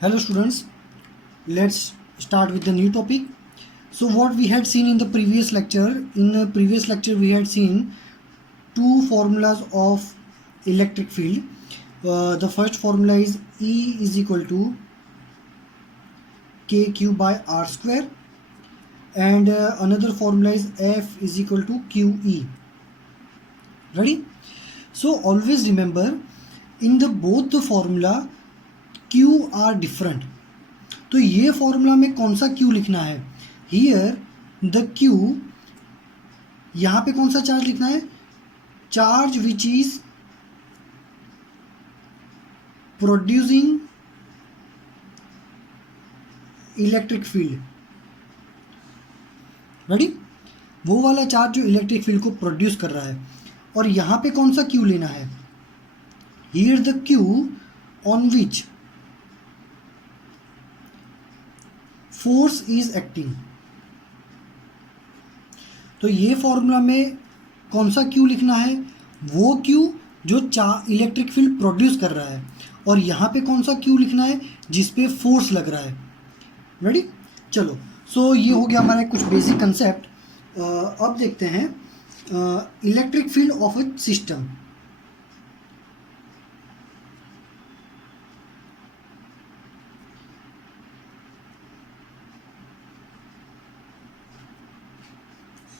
Hello students, let's start with the new topic. So what we had seen in the previous lecture, we had seen two formulas of electric field. The first formula is E is equal to KQ by R square, and another formula is F is equal to QE. Ready? So always remember, in the both the formula Q are different. तो ये formula में कौन सा Q लिखना है? Here the Q, यहाँ पे कौन सा चार्ज लिखना है? Charge which is producing electric field. Ready? वो वाला चार्ज जो इलेक्ट्रिक फील्ड को प्रोड्यूस कर रहा है. और यहाँ पे कौन सा Q लेना है? Here the Q on which force is acting. तो ये फॉर्मूला में कौन सा Q लिखना है? वो Q जो इलेक्ट्रिक फील्ड प्रोड्यूस कर रहा है. और यहाँ पे कौन सा Q लिखना है? जिस पे फोर्स लग रहा है. रेडी? चलो, सो ये हो गया हमारा कुछ बेसिक कंसेप्ट. अब देखते हैं electric field of a system.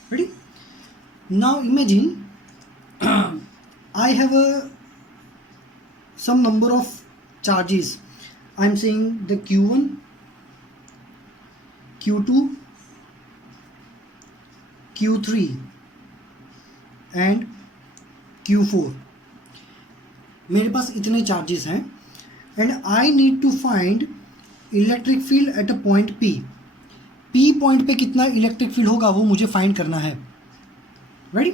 Ready? Now imagine I have some number of charges. I am saying the Q1, Q2, Q3 and Q4. मेरे पास इतने चार्जेस हैं and I need to find electric field at a point P. P point पे कितना electric field होगा वो मुझे find करना है. Ready?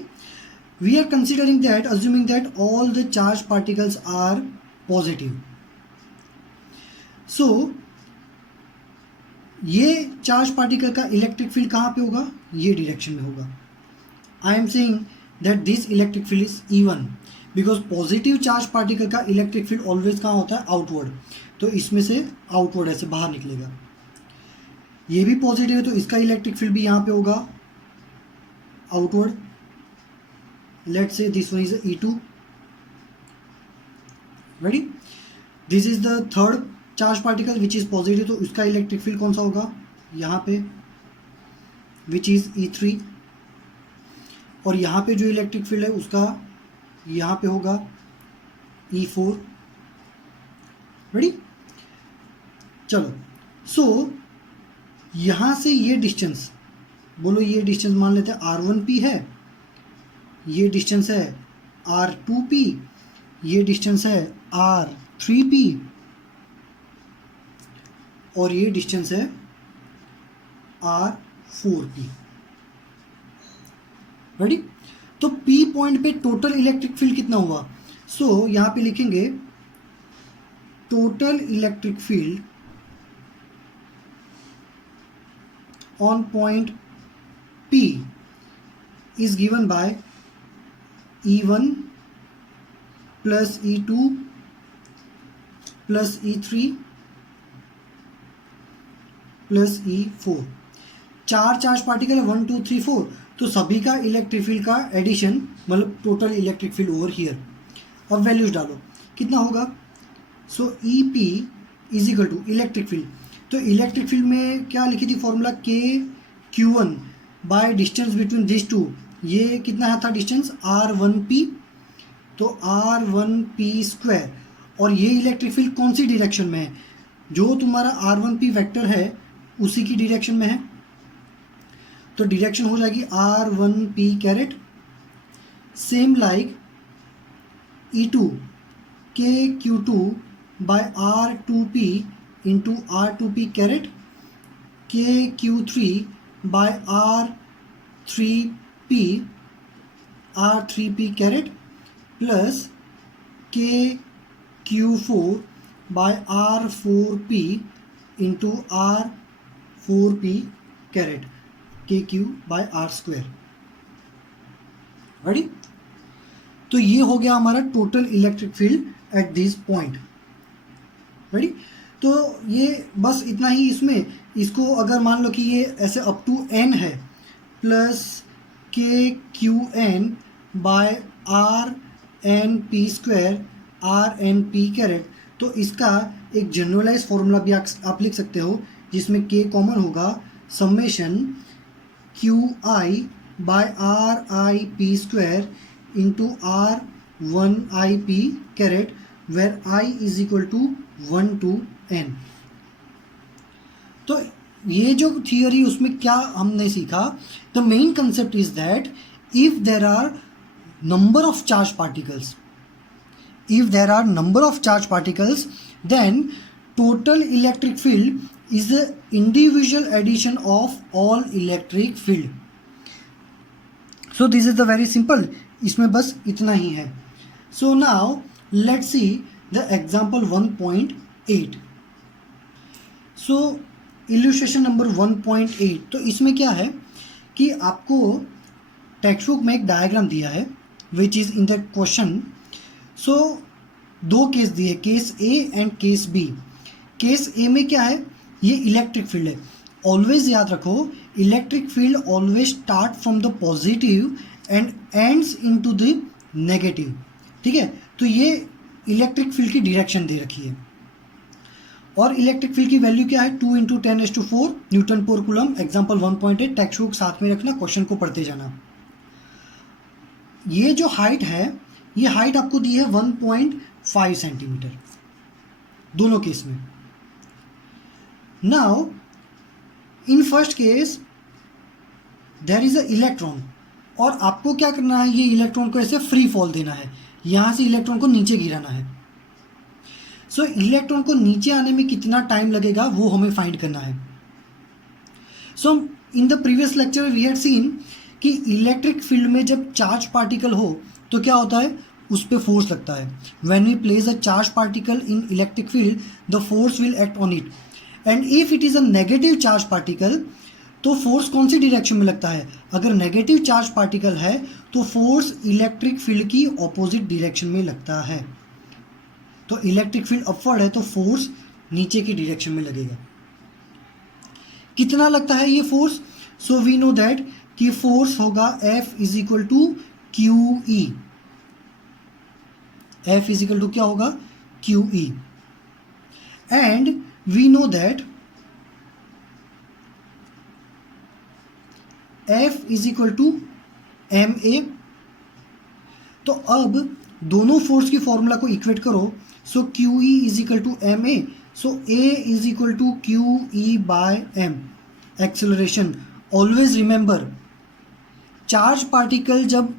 We are considering that, assuming that all the charge particles are positive. So ये charge particle का electric field कहाँ पे होगा? ये डायरेक्शन में होगा. I am saying that this electric field is E1 because positive charge particle का electric field always कहाँ होता है? आउटवर्ड. तो इसमें से आउटवर्ड ऐसे बाहर निकलेगा. ये भी पॉजिटिव है तो इसका इलेक्ट्रिक फील्ड भी यहाँ पे होगा outward. Let's say this one is E2. Ready? This is the third charge particle which is positive, तो इसका इलेक्ट्रिक फील्ड कौन सा होगा? यहाँ पे, विच इज E3. और यहाँ पे जो इलेक्ट्रिक फील्ड है उसका यहाँ पे होगा E4. रेडी? चलो, सो यहाँ से ये डिस्टेंस, बोलो ये डिस्टेंस मान लेते हैं R1P है, ये डिस्टेंस है R2P, ये डिस्टेंस है R3P और ये डिस्टेंस है R4P. रेडी? तो P पॉइंट पे टोटल इलेक्ट्रिक फील्ड कितना हुआ? सो यहाँ पे लिखेंगे total electric field on point P is given by E1 plus E2 plus E3 plus E4. चार चार्ज पार्टिकल है 1 2 3 4, तो सभी का इलेक्ट्रिक फील्ड का एडिशन मतलब total electric field over here. अब वैल्यूज डालो, कितना होगा? So EP is equal to electric field. तो इलेक्ट्रिक फील्ड में क्या लिखी थी formula? KQ1 by distance between this two. ये कितना था डिस्टेंस? R1P. तो R1P स्क्वायर. और ये इलेक्ट्रिक फील्ड कौन सी डायरेक्शन में है? जो तुम्हारा R1P वेक्टर है उसी की डायरेक्शन में है. तो डायरेक्शन हो जाएगी R1P caret. Same like E2 KQ2 by R2P into R2P caret, KQ3 by R3P caret plus KQ4 by R4P into R4P caret, KQ by R square. Ready? तो ये हो गया हमारा total electric field at this point. Ready? तो ये बस इतना ही इसमें, इसको अगर मान लो कि ये ऐसे अप टू n है plus K Q N by R N P square R N P caret, तो इसका एक जनरलाइज फॉर्मूला भी आप लिख सकते हो जिसमें k कॉमन होगा, summation Q I by R I P square into R one I P caret where I is equal to 1 to n। तो ये जो थियोरी उसमें क्या हमने सीखा, the main concept is that if there are number of charge particles, if there are number of charge particles, then total electric field is the individual addition of all electric field. So this is the very simple, इसमें बस इतना ही है। So now let's see the example 1.8. So illustration number 1.8, तो इसमें क्या है कि आपको टेक्स्ट बुक में एक डायग्राम दिया है which is in the question. So दो केस दिए, case A and case B. Case A में क्या है, ये इलेक्ट्रिक फील्ड है। ऑलवेज याद रखो, electric field always start from the positive and ends into the negative, ठीक है। तो ये इलेक्ट्रिक फील्ड की डायरेक्शन दे रखी है और इलेक्ट्रिक फील्ड की वैल्यू क्या है, 2 × 10⁴ न्यूटन पर कूलम। एग्जाम्पल 1.8 टेक्स्ट बुक साथ में रखना, क्वेश्चन को पढ़ते जाना। ये जो हाइट है, ये हाइट आपको दी है 1.5 सेंटीमीटर दोनों केस में। Now in first case there is a electron, और आपको क्या करना है, ये इलेक्ट्रॉन को ऐसे फ्री फॉल देना है, यहां से इलेक्ट्रॉन को नीचे गिराना है। सो इलेक्ट्रॉन को नीचे आने में कितना टाइम लगेगा वो हमें फाइंड करना है। So in the previous lecture we had seen कि इलेक्ट्रिक फील्ड में जब चार्ज पार्टिकल हो तो क्या होता है, उस पर फोर्स लगता है। When we place a charge particle in electric field the force will act on it, and if it is a negative charge particle तो फोर्स कौन सी डायरेक्शन में लगता है, अगर नेगेटिव चार्ज पार्टिकल है तो फोर्स इलेक्ट्रिक फील्ड की ऑपोजिट डायरेक्शन में लगता है। तो इलेक्ट्रिक फील्ड अपवर्ड है तो फोर्स नीचे की डायरेक्शन में लगेगा। कितना लगता है ये force, so we know that कि फोर्स होगा F is equal to Q E. F is equal to क्या होगा, Q E, and we know that F is equal to M A. तो अब दोनों फोर्स की फॉर्मूला को इक्वेट करो, so Q E is equal to M A, so A is equal to Q E by M. Acceleration, always remember, charge particle जब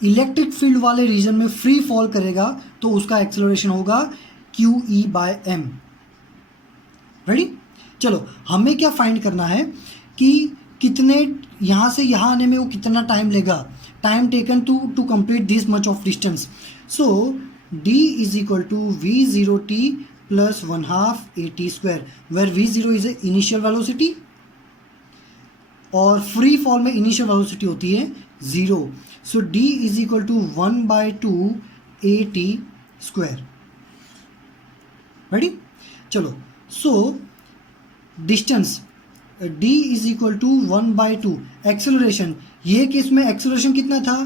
electric field वाले region में free fall करेगा तो उसका एक्सेलरेशन होगा Q E by M. Ready, चलो हमें क्या फाइंड करना है कि कितने यहाँ से यहाँ आने में वो कितना टाइम लेगा, time taken to complete this much of distance. So d is equal to v0t plus 1/2 at², where v0 is a initial velocity और फ्री फॉल में इनिशियल वेलोसिटी होती है 0। So d is equal to 1/2 at²। Ready, चलो, so distance d is equal to 1/2। Acceleration, ये case में acceleration कितना था,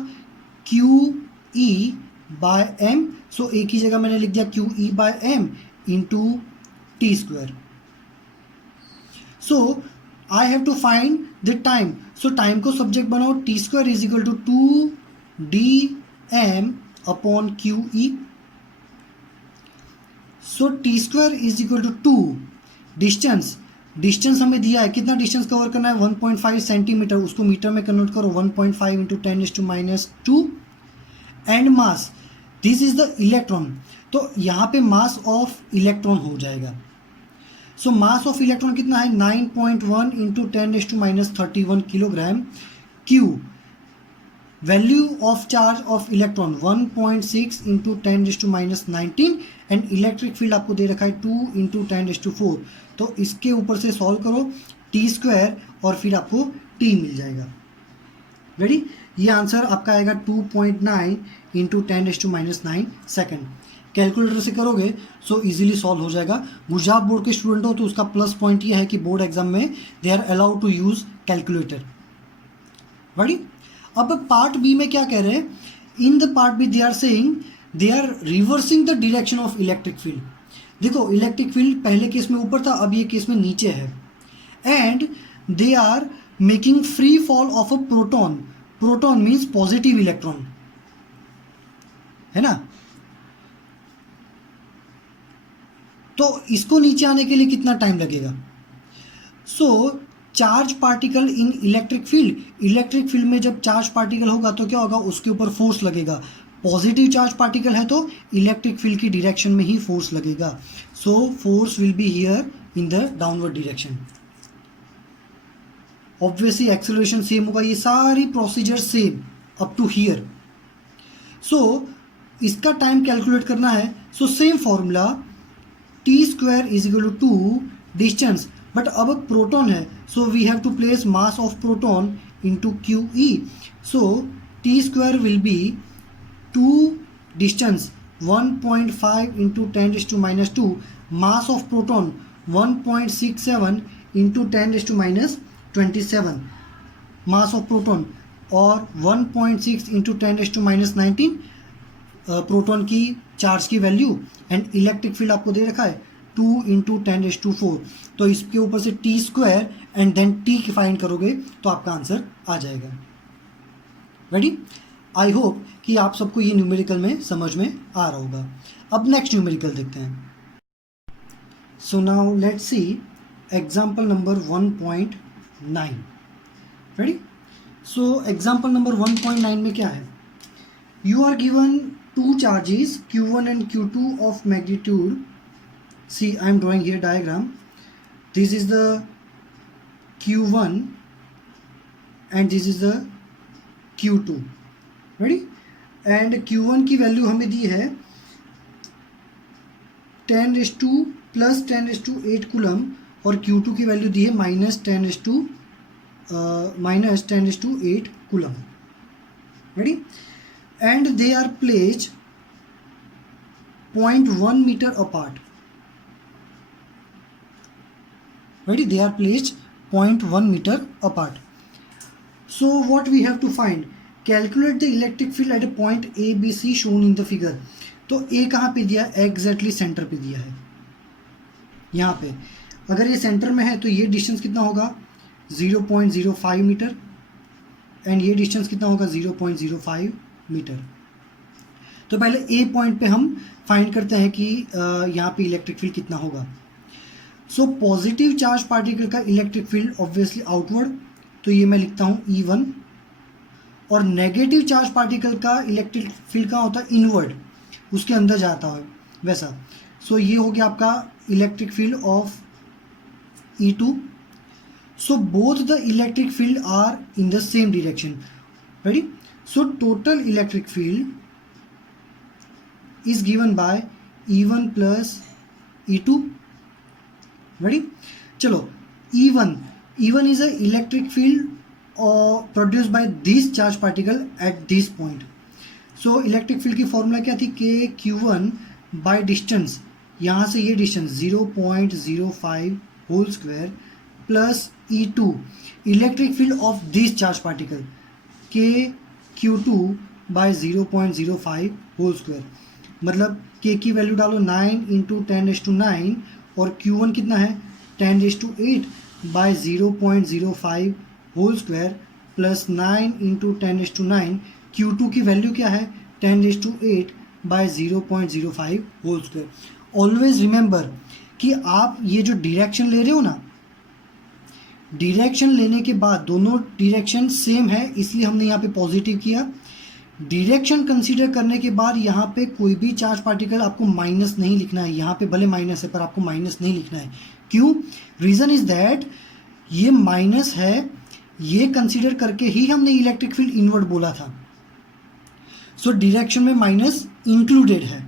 Q E by M. So एक ही जगह मैंने लिख दिया Q E by M into t²। So I have to find the time, so time को सब्जेक्ट बनाओ, t² is equal to 2dm upon Q E. So t² is equal to 2। Distance, distance हमें दिया है, कितना distance cover करना है, 1.5 centimetre, उसको metre में कन्वर्ट करो, 1.5 into 10⁻²। And mass, this is the electron, तो यहाँ पे मास ऑफ इलेक्ट्रॉन हो जाएगा। सो मास ऑफ इलेक्ट्रॉन कितना है, 9.1 into 10⁻31 kilogram. Q, value of charge of electron 1.6 into 10⁻19, and electric field आपको दे रखा है 2 इंटू 10⁴। तो इसके ऊपर से सॉल्व करो t² और फिर आपको t मिल जाएगा। रेडी, ये आंसर आपका आएगा 2.9 इंटू 10⁻9 सेकेंड। कैलकुलेटर से करोगे सो इजीली सॉल्व हो जाएगा। गुजरात बोर्ड के स्टूडेंट हो तो उसका प्लस पॉइंट ये है कि बोर्ड एग्जाम में they are allowed to use calculator. बड़ी अब पार्ट बी में क्या कह रहे हैं, in the part B they are saying they are reversing the direction of electric field. देखो इलेक्ट्रिक फील्ड पहले केस में ऊपर था, अब ये केस में नीचे है। And they are making free fall of a proton, proton means positive electron, है ना। तो इसको नीचे आने के लिए कितना टाइम लगेगा। So charge particle in electric field, electric field में जब चार्ज पार्टिकल होगा तो क्या होगा, उसके ऊपर फोर्स लगेगा। पॉजिटिव चार्ज पार्टिकल है तो इलेक्ट्रिक फील्ड की डायरेक्शन में ही फोर्स लगेगा। So force will be here in the downward direction. Obviously acceleration same होगा, ये सारी procedure same up to here. So इसका टाइम कैलकुलेट करना है। So same formula t² is equal to distance, but अब प्रोटॉन है so we have to place mass of proton into QE। So t² will be 2 distance 1.5 into 10⁻², mass of proton 1.67 into 10⁻27 mass of proton, और 1.6 into 10⁻19 proton की charge की value. And electric field आपको दे रखा है 2 into 10⁻⁴। तो इसके ऊपर से t² एंड देन t की फाइंड करोगे तो आपका आंसर आ जाएगा। रेडी? आई होप कि आप सबको ये न्यूमेरिकल में समझ में आ रहा होगा। अब नेक्स्ट न्यूमेरिकल देखते हैं। So now let's see example number 1.9। Ready? So example number 1.9 में क्या है, you are given two charges Q1 and Q2 of magnitude. See, I am drawing here diagram. This is the Q1 and this is the Q2. Ready? And Q1 की value हमें दी है 10⁻² + 10⁸ coulomb, और Q2 की value दी है -10⁸ coulomb. Ready? And they are placed 0.1 meter apart. Ready? They are placed 0.1 meter apart. So what we have to find? Calculate the electric field at a point A, B, C shown in the figure. तो A कहाँ पे दिया, exactly centre पे दिया है। यहाँ पे अगर ये सेंटर में है तो ये डिस्टेंस कितना होगा 0.05 मीटर, एंड ये डिस्टेंस कितना होगा 0.05 मीटर। तो पहले ए पॉइंट पे हम फाइंड करते हैं कि यहाँ पे इलेक्ट्रिक फील्ड कितना होगा। सो पॉजिटिव चार्ज पार्टिकल का इलेक्ट्रिक फील्ड ऑब्वियसली आउटवर्ड, तो ये मैं लिखता हूँ E1, और नेगेटिव चार्ज पार्टिकल का इलेक्ट्रिक फील्ड कहाँ होता है, इनवर्ड, उसके अंदर जाता है वैसा। सो ये हो गया आपका electric field of E2। So both the electric field are in the same direction. Ready? So total electric field is given by E1 plus E2. Ready? चलो E1 is a electric field produced by this charge particle at this point. So electric field की formula क्या थी, KQ1 by distance, यहाँ से ये distance 0.05 whole square plus E2 electric field of this charge particle KQ2 by 0.05 whole square. मतलब K की value डालो 9 into 10⁻9, और Q1 कितना है 10⁸ by 0.05 whole square plus 9 into 10⁻9। Q2 की वैल्यू क्या है 10⁸ by 0.05 whole square. Always remember कि आप ये जो डायरेक्शन ले रहे हो ना, डायरेक्शन लेने के बाद दोनों डायरेक्शन सेम है, इसलिए हमने यहाँ पे पॉजिटिव किया। डायरेक्शन कंसीडर करने के बाद यहाँ पे कोई भी चार्ज पार्टिकल आपको माइनस नहीं लिखना है। यहाँ पे भले माइनस है पर आपको माइनस नहीं लिखना है। क्यों? रीज़न इज़ दैट ये माइनस है, ये कंसीडर करके ही हमने इलेक्ट्रिक फील्ड इनवर्ड बोला था। सो डायरेक्शन में माइनस इंक्लूडेड है।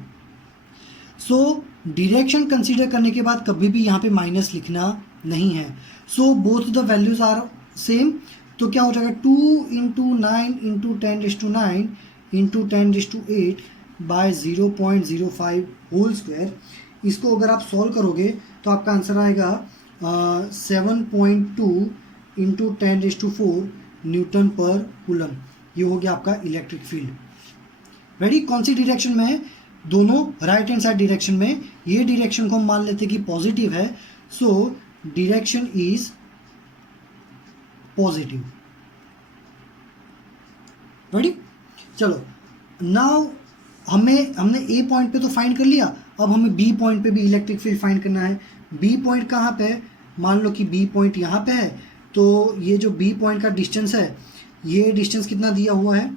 सो डायरेक्शन कंसीडर करने के बाद कभी भी यहाँ पे माइनस लिखना नहीं है। So both the values are same, तो क्या हो जाएगा 2 into 9 into 10⁻9 into 10⁸ by 0.05 whole square. इसको अगर आप सॉल्व करोगे तो आपका आंसर आएगा 7.2 इंटू 10⁴ न्यूटन पर कूलम। ये हो गया आपका इलेक्ट्रिक फील्ड। रेडी? कौन सी डायरेक्शन में है? दोनों राइट हैंड साइड डायरेक्शन में। ये डायरेक्शन को हम मान लेते कि पॉजिटिव है, so direction is positive. Ready? चलो, नाउ हमने ए पॉइंट पे तो फाइंड कर लिया, अब हमें बी पॉइंट पे भी इलेक्ट्रिक फील्ड फाइंड करना है। बी पॉइंट कहाँ पे है? मान लो कि बी पॉइंट यहाँ पे है, तो ये जो बी पॉइंट का डिस्टेंस है, ये डिस्टेंस कितना दिया हुआ है?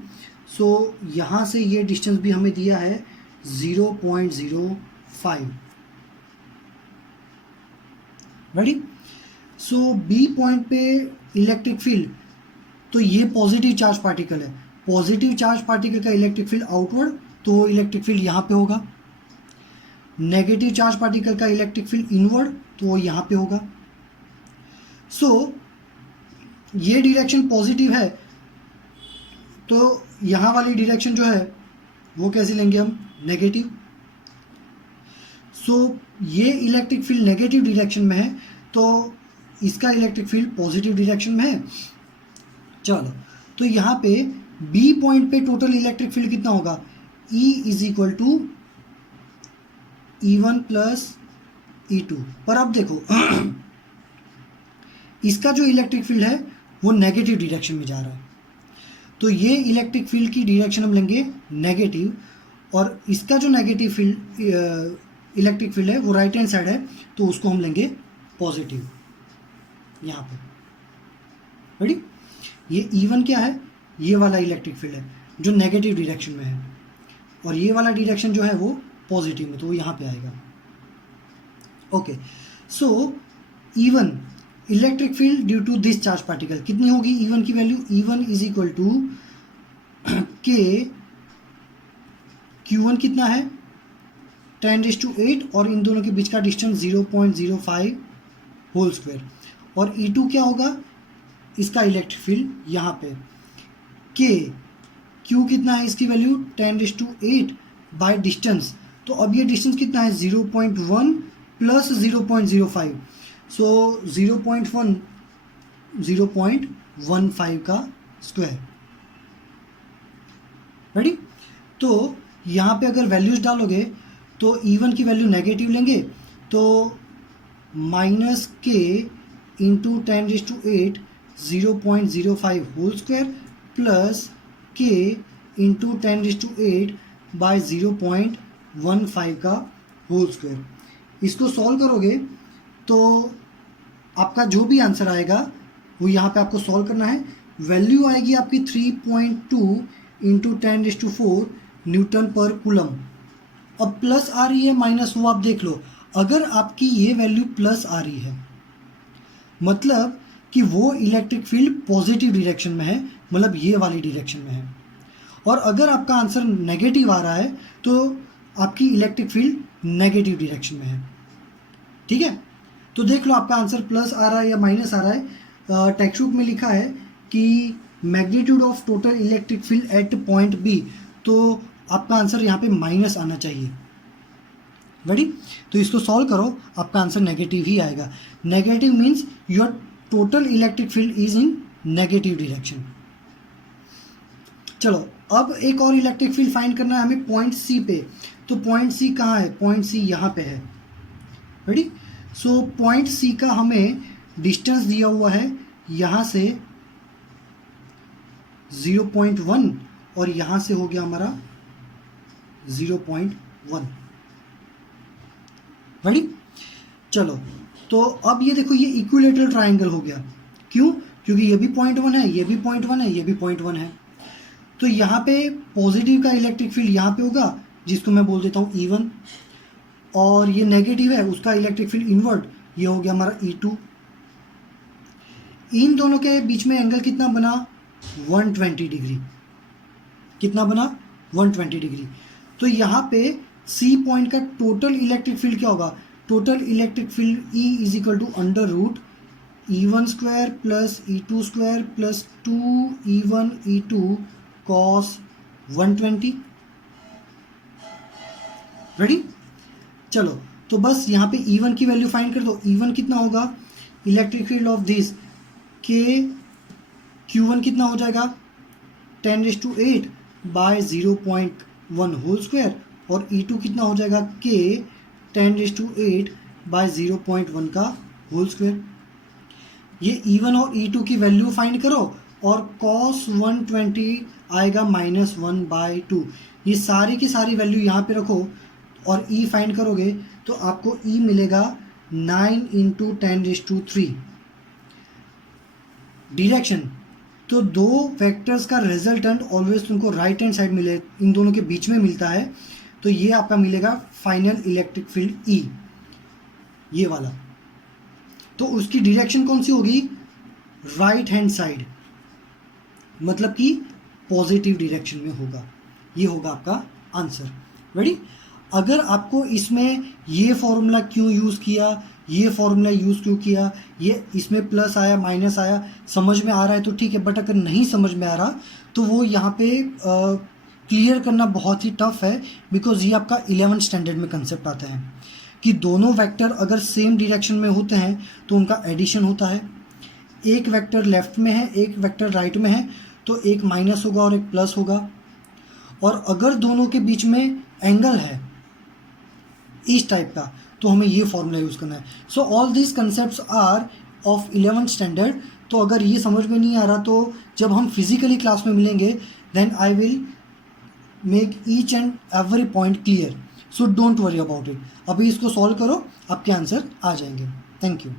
सो यहाँ से ये डिस्टेंस भी हमें दिया है 0.05। रेडी? सो बी पॉइंट पे इलेक्ट्रिक फील्ड, तो ये पॉजिटिव चार्ज पार्टिकल है, पॉजिटिव चार्ज पार्टिकल का इलेक्ट्रिक फील्ड आउटवर्ड, तो इलेक्ट्रिक फील्ड यहाँ पे होगा। नेगेटिव चार्ज पार्टिकल का इलेक्ट्रिक फील्ड इनवर्ड, तो वो यहाँ पे होगा। सो ये डायरेक्शन पॉजिटिव है, तो यहाँ वाली डायरेक्शन जो है वो कैसे लेंगे हम? नेगेटिव। सो ये इलेक्ट्रिक फील्ड नेगेटिव डायरेक्शन में है, तो इसका इलेक्ट्रिक फील्ड पॉजिटिव डायरेक्शन में है। चलो, तो यहाँ पे बी पॉइंट पे टोटल इलेक्ट्रिक फील्ड कितना होगा? E is equal to E1 plus E2। पर अब देखो इसका जो इलेक्ट्रिक फील्ड है वो नेगेटिव डायरेक्शन में जा रहा है, तो ये इलेक्ट्रिक फील्ड की डायरेक्शन हम लेंगे नेगेटिव, और इसका जो नेगेटिव फील्ड इलेक्ट्रिक फील्ड है वो राइट हैंड साइड है, तो उसको हम लेंगे पॉजिटिव यहाँ पे। रेडी? ये E1 क्या है? ये वाला इलेक्ट्रिक फील्ड है जो नेगेटिव डायरेक्शन में है, और ये वाला डायरेक्शन जो है वो पॉजिटिव में, तो वो यहाँ पे आएगा। Okay, so E1 electric field due to this charge particle कितनी होगी? E1 की value E1 is equal to के Q1 कितना है? 10⁸, और इन दोनों के बीच का डिस्टेंस 0.05 होल स्क्वायर। और E2 क्या होगा? इसका इलेक्ट्रिक फील्ड यहाँ पे के Q कितना है? इसकी वैल्यू 10⁸ बाय डिस्टेंस, तो अब ये डिस्टेंस कितना है? 0.1 प्लस 0.05, सो 0.15 का स्क्वायर। रेडी? तो यहाँ पे अगर वैल्यूज डालोगे तो E1 की वैल्यू नेगेटिव लेंगे, तो माइनस के इंटू 10⁸ 0.05 होल स्क्वायर प्लस के इंटू 10⁸ बाय 0.15 का होल स्क्वायर। इसको सॉल्व करोगे तो आपका जो भी आंसर आएगा वो यहाँ पे आपको सॉल्व करना है। वैल्यू आएगी आपकी 3.2 इंटू 10⁴ न्यूटन पर कूलम। अब प्लस आ रही है माइनस, वो आप देख लो। अगर आपकी ये वैल्यू प्लस आ रही है मतलब कि वो इलेक्ट्रिक फील्ड पॉजिटिव डायरेक्शन में है, मतलब ये वाली डायरेक्शन में है। और अगर आपका आंसर नेगेटिव आ रहा है तो आपकी इलेक्ट्रिक फील्ड नेगेटिव डायरेक्शन में है। ठीक है, तो देख लो आपका आंसर प्लस आ रहा है या माइनस आ रहा है। टेक्स्ट बुक में लिखा है कि magnitude of total electric field at point B, तो आपका आंसर यहाँ पे माइनस आना चाहिए। रेडी? तो इसको सॉल्व करो, आपका आंसर नेगेटिव ही आएगा। Negative means your total electric field is in negative direction. चलो, अब एक और इलेक्ट्रिक फील्ड फाइंड करना है हमें पॉइंट सी पे। तो पॉइंट सी कहाँ है? पॉइंट सी यहाँ पे है। रेडी? सो पॉइंट सी का हमें डिस्टेंस दिया हुआ है यहाँ से 0.1 और यहाँ से हो गया हमारा 0.1। रेडी? चलो, तो अब ये देखो, ये इक्विलेटरल ट्राइंगल हो गया। क्यों? क्योंकि ये भी 0.1 है, ये भी 0.1 है, ये भी 0.1 है। तो यहाँ पे पॉजिटिव का इलेक्ट्रिक फील्ड यहाँ पे होगा, जिसको मैं बोल देता हूँ E1, और ये नेगेटिव है, उसका इलेक्ट्रिक फील्ड इनवर्ट, ये हो गया हमारा E2। इन दोनों के बीच में एंगल कितना बना? 120 डिग्री। कितना बना? 120 डिग्री। तो यहाँ पे सी पॉइंट का टोटल इलेक्ट्रिक फील्ड क्या होगा? Total electric field E is equal to under root E1 square plus E2 square plus 2E1 E2 cos 120। Ready? चलो, तो बस यहाँ पे E1 की वैल्यू फाइंड कर दो. E1 कितना होगा? इलेक्ट्रिक फील्ड ऑफ दिस के Q1 कितना हो जाएगा? 10⁸ बाय 0.1 होल स्क्वायर. और E2 कितना हो जाएगा? K 10⁸ बाय 0.1 का होल स्क्वायर. ये E1 और E2 की वैल्यू फाइंड करो और cos 120 आएगा -1/2. ये सारी की सारी वैल्यू यहाँ पे रखो और E फाइंड करोगे तो आपको E मिलेगा 9 × 10⁻3. डायरेक्शन, तो दो वेक्टर्स का रिजल्टेंट ऑलवेज तुमको राइट हैंड साइड मिले, इन दोनों के बीच में मिलता है. तो ये आपका मिलेगा फाइनल इलेक्ट्रिक फील्ड E, ये वाला. तो उसकी डायरेक्शन कौन सी होगी? राइट हैंड साइड, मतलब कि पॉजिटिव डायरेक्शन में होगा. ये होगा आपका आंसर. रेडी? अगर आपको इसमें ये फॉर्मूला क्यों यूज़ किया, ये फॉर्मूला यूज़ क्यों किया, ये इसमें प्लस आया माइनस आया, समझ में आ रहा है तो ठीक है, बट अगर नहीं समझ में आ रहा तो वो यहाँ पे क्लियर करना बहुत ही टफ है. बिकॉज ये आपका 11th स्टैंडर्ड में कंसेप्ट आता है कि दोनों वेक्टर अगर सेम डायरेक्शन में होते हैं तो उनका एडिशन होता है. एक वेक्टर लेफ्ट में है, एक वेक्टर राइट में है, तो एक माइनस होगा और एक प्लस होगा. और अगर दोनों के बीच में एंगल है इस टाइप का तो हमें ये फॉर्मूला यूज़ करना है. So all these concepts are of 11th standard. तो अगर ये समझ में नहीं आ रहा तो जब हम फिजिकली क्लास में मिलेंगे then I will make each and every point clear. So don't worry about it. अभी इसको सॉल्व करो, आपके आंसर आ जाएंगे. Thank you.